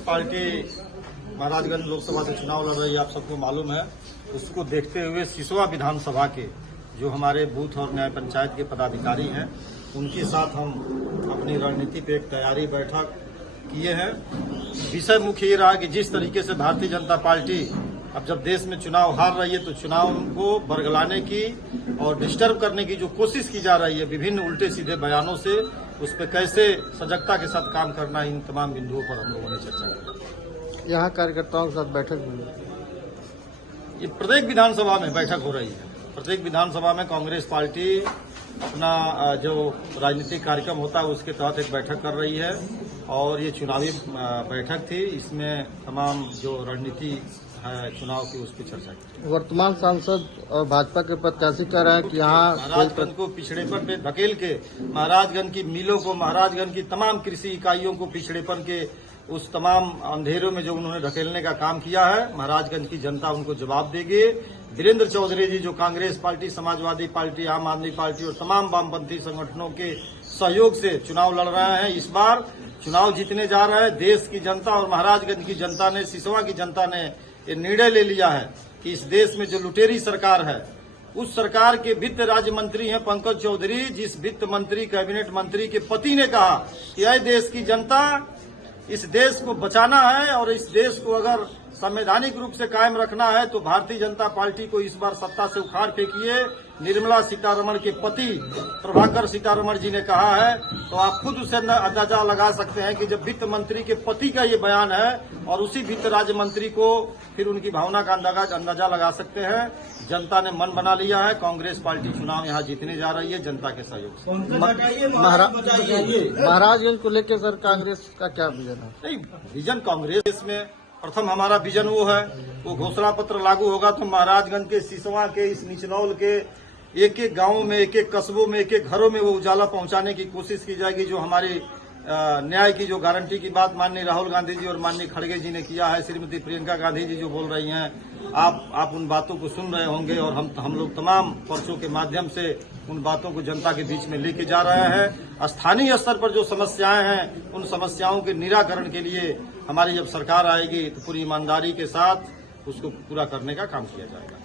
Party Maharajganj Lok Sabha से चुनाव लड़ रही है, आप सबको मालूम है। उसको देखते हुए सिसवा विधानसभा के जो हमारे बूथ और न्याय पंचायत के पदाधिकारी हैं, उनके साथ हम अपनी रणनीति पे एक तैयारी बैठक किए हैं। विषय मुख्य ये रहा कि जिस तरीके से भारतीय जनता पार्टी अब जब देश में चुनाव हार रही है, तो चुनाव को बरगलाने की और डिस्टर्ब करने की जो कोशिश की जा रही है विभिन्न उल्टे सीधे बयानों से, उस पर कैसे सजगता के साथ काम करना, इन तमाम बिंदुओं पर हम लोगों ने चर्चा की। यहाँ कार्यकर्ताओं के साथ बैठक हुई, ये प्रत्येक विधानसभा में बैठक हो रही है। प्रत्येक विधानसभा में कांग्रेस पार्टी अपना जो राजनीतिक कार्यक्रम होता है उसके तहत एक बैठक कर रही है, और ये चुनावी बैठक थी। इसमें तमाम जो रणनीति है चुनाव की, उस पर चर्चा की। वर्तमान सांसद और भाजपा के प्रत्याशी कह रहे हैं कि यहाँ महाराजगंज को पिछड़ेपन पे धकेल के, महाराजगंज की मिलों को, महाराजगंज की तमाम कृषि इकाइयों को पिछड़ेपन के उस तमाम अंधेरों में जो उन्होंने धकेलने का काम किया है, महाराजगंज की जनता उनको जवाब देगी। वीरेंद्र चौधरी जी जो कांग्रेस पार्टी, समाजवादी पार्टी, आम आदमी पार्टी और तमाम वामपंथी संगठनों के सहयोग से चुनाव लड़ रहे हैं, इस बार चुनाव जीतने जा रहे हैं। देश की जनता और महाराजगंज की जनता ने, सिसवा की जनता ने ये निर्णय ले लिया है कि इस देश में जो लुटेरी सरकार है, उस सरकार के वित्त राज्य मंत्री हैं पंकज चौधरी, जिस वित्त मंत्री, कैबिनेट मंत्री के पति ने कहा कि यह देश की जनता, इस देश को बचाना है और इस देश को अगर संवैधानिक रूप से कायम रखना है तो भारतीय जनता पार्टी को इस बार सत्ता से उखाड़ फेंकिए। निर्मला सीतारमण के पति प्रभाकर सीतारमण जी ने कहा है, तो आप खुद उसे अंदाजा लगा सकते हैं कि जब वित्त मंत्री के पति का ये बयान है और उसी वित्त राज्य मंत्री को फिर उनकी भावना का अंदाजा लगा सकते हैं। जनता ने मन बना लिया है, कांग्रेस पार्टी चुनाव यहाँ जीतने जा रही है जनता के सहयोग से। महाराजगंज को लेकर सर कांग्रेस का क्या विजन है? नहीं, विजन कांग्रेस में प्रथम हमारा विजन वो है, वो घोषणा पत्र लागू होगा तो महाराजगंज के, सिसवा के, इस निचनौल के एक एक गांवों में, एक एक कस्बों में, एक एक घरों में वो उजाला पहुंचाने की कोशिश की जाएगी। जो हमारी न्याय की जो गारंटी की बात माननीय राहुल गांधी जी और माननीय खड़गे जी ने किया है, श्रीमती प्रियंका गांधी जी जो बोल रही हैं, आप उन बातों को सुन रहे होंगे, और हम लोग तमाम पर्चों के माध्यम से उन बातों को जनता के बीच में लेके जा रहे हैं। स्थानीय स्तर पर जो समस्याएं हैं, उन समस्याओं के निराकरण के लिए हमारी जब सरकार आएगी तो पूरी ईमानदारी के साथ उसको पूरा करने का काम किया जाएगा।